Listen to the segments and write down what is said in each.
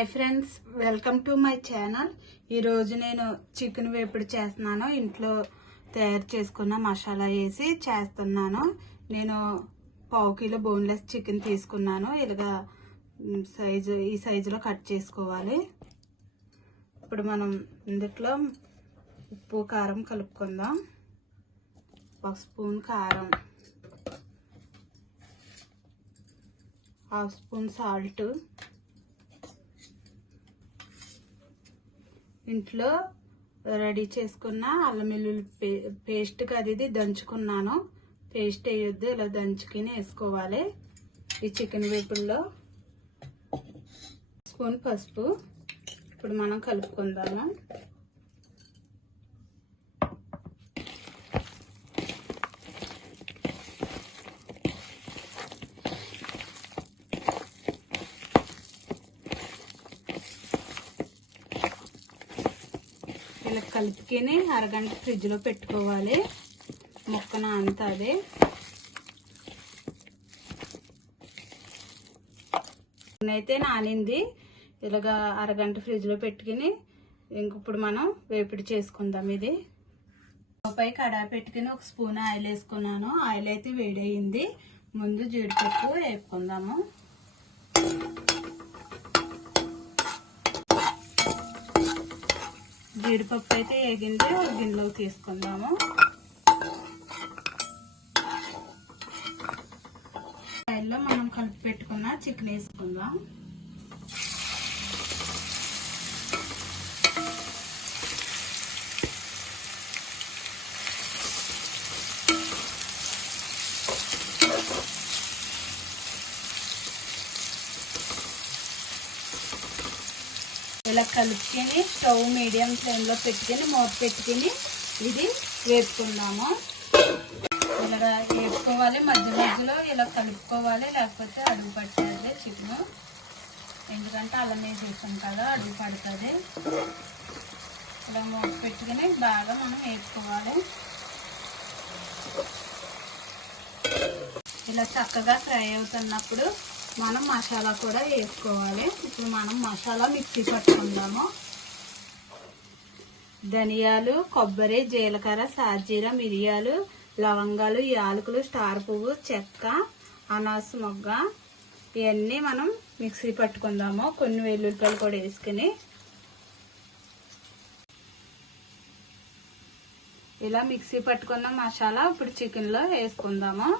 Hi friends, welcome to my channel. ఈరోజు నేను chicken వేపుడు చేస్తున్నాను. ఇంట్లో తయారు చేసుకున్న మసాలా వేసి చేస్తున్నాను. నేను పావు కిలో బోన్లెస్ చికెన్ తీసుకున్నాను. ఇలాగా ఈ సైజులో కట్ చేసుకోవాలి. ఇప్పుడు మనం ఇందులో ఉప్పు కారం కలుపుకుందాం. 1 స్పూన్ కారం, 1/2 స్పూన్ సాల్ట్, ఇంట్లో రెడీ చేసుకున్న అల్లం వెల్లుల్లి పేస్ట్ అది దంచుకున్నాను. పేస్ట్ వేయొద్దు, ఇలా దంచుకుని వేసుకోవాలి. ఈ చికెన్ వేపుల్లో 1 స్పూన్ పసుపు. ఇప్పుడు మనం కలుపుకుందాము. ఇలా కలుపుకొని అరగంట ఫ్రిడ్జ్ లో పెట్టుకోవాలి. ముక్కన అంతా అదే అయితే నానింది. ఇలాగా అరగంట ఫ్రిడ్జ్ లో పెట్టుకుని ఇప్పుడు మనం వేపుడు చేసుకుందాం. ఇది పై కడాయి పెట్టుకుని 1 స్పూన్ ఆయిల్ వేసుకున్నాను. ఆయిల్ అయితే వేడయింది. ముందు జీడిపప్పు వేపుకుందాము. జీడిపప్పు అయితే వేగింది. గిన్నెలోకి తీసుకుందాము. ఆయిల్లో మనం కలిపి పెట్టుకున్న చికెన్ వేసుకుందాం. ఇలా కలుపుకొని స్టవ్ మీడియం ఫ్లేమ్లో పెట్టుకొని మూత పెట్టుకొని ఇది వేపుకుందాము. ఇలాగా వేపుకోవాలి. మధ్య మధ్యలో ఇలా కలుపుకోవాలి, లేకపోతే అడుగు పట్టేది చికెన్. ఎందుకంటే అల్లం వేసేసాం కదా, అడుగు పడుతుంది. ఇలా మూత పెట్టుకొని బాగా మనం వేపుకోవాలి. ఇలా చక్కగా ఫ్రై అవుతున్నప్పుడు మనం మసాలా కూడా వేసుకోవాలి. ఇప్పుడు మనం మసాలా మిక్సీ పట్టుకుందాము. ధనియాలు, కొబ్బరి, జీలకర్ర, సాజీర, మిరియాలు, లవంగాలు, యాలకులు, స్టార్ పువ్వు, చెక్క, అనాస మొగ్గ ఇవన్నీ మనం మిక్సీ పట్టుకుందాము. కొన్ని వెల్లుల్లిపాయలు కూడా వేసుకుని ఇలా మిక్సీ పట్టుకున్న మసాలా ఇప్పుడు చికెన్లో వేసుకుందాము.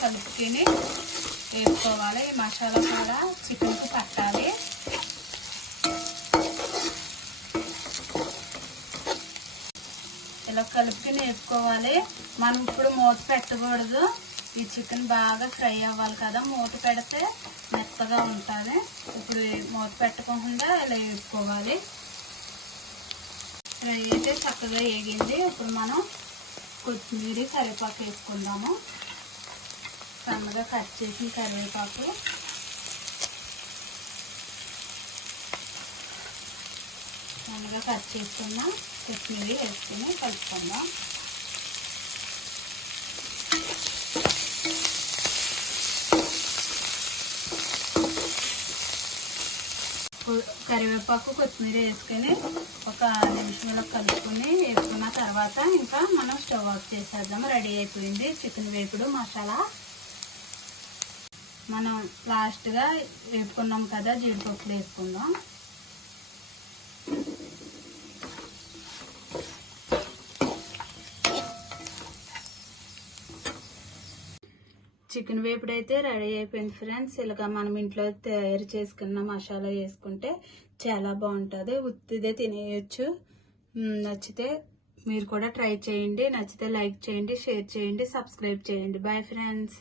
కలుపుకొని వేసుకోవాలి. ఈ మసాలా కూడా చికెన్కి పట్టాలి. ఇలా కలుపుకొని వేసుకోవాలి. మనం ఇప్పుడు మూత పెట్టకూడదు. ఈ చికెన్ బాగా ఫ్రై అవ్వాలి కదా, మూత పెడితే మెత్తగా ఉంటుంది. ఇప్పుడు మూత పెట్టకుండా ఇలా వేసుకోవాలి. ఫ్రై అయితే చక్కగా వేగింది. ఇప్పుడు మనం కొత్తిమీర, కరివేపాకు వేసుకుందాము. సన్నగా కట్ చేసిన కరివేపాకు, సన్నగా కట్ చేసుకున్న కొత్తిమీర వేసుకుని కలుపుకుందాం. కరివేపాకు, కొత్తిమీర వేసుకొని 1 నిమిషంలో కలుపుకొని వేసుకున్న తర్వాత ఇంకా మనం స్టవ్ ఆఫ్ చేసేద్దాం. రెడీ అయిపోయింది చికెన్ వేపుడు మసాలా. మనం లాస్ట్గా వేపుకున్నాం కదా, జీడిపప్పులు వేసుకుందాం. చికెన్ వేపుడు అయితే రెడీ అయిపోయింది ఫ్రెండ్స్. ఇలాగా మనం ఇంట్లో తయారు చేసుకున్న మసాలా వేసుకుంటే చాలా బాగుంటుంది. ఉత్తిదే తినేయచ్చు. నచ్చితే మీరు కూడా ట్రై చేయండి. నచ్చితే లైక్ చేయండి, షేర్ చేయండి, సబ్స్క్రైబ్ చేయండి. Bye friends.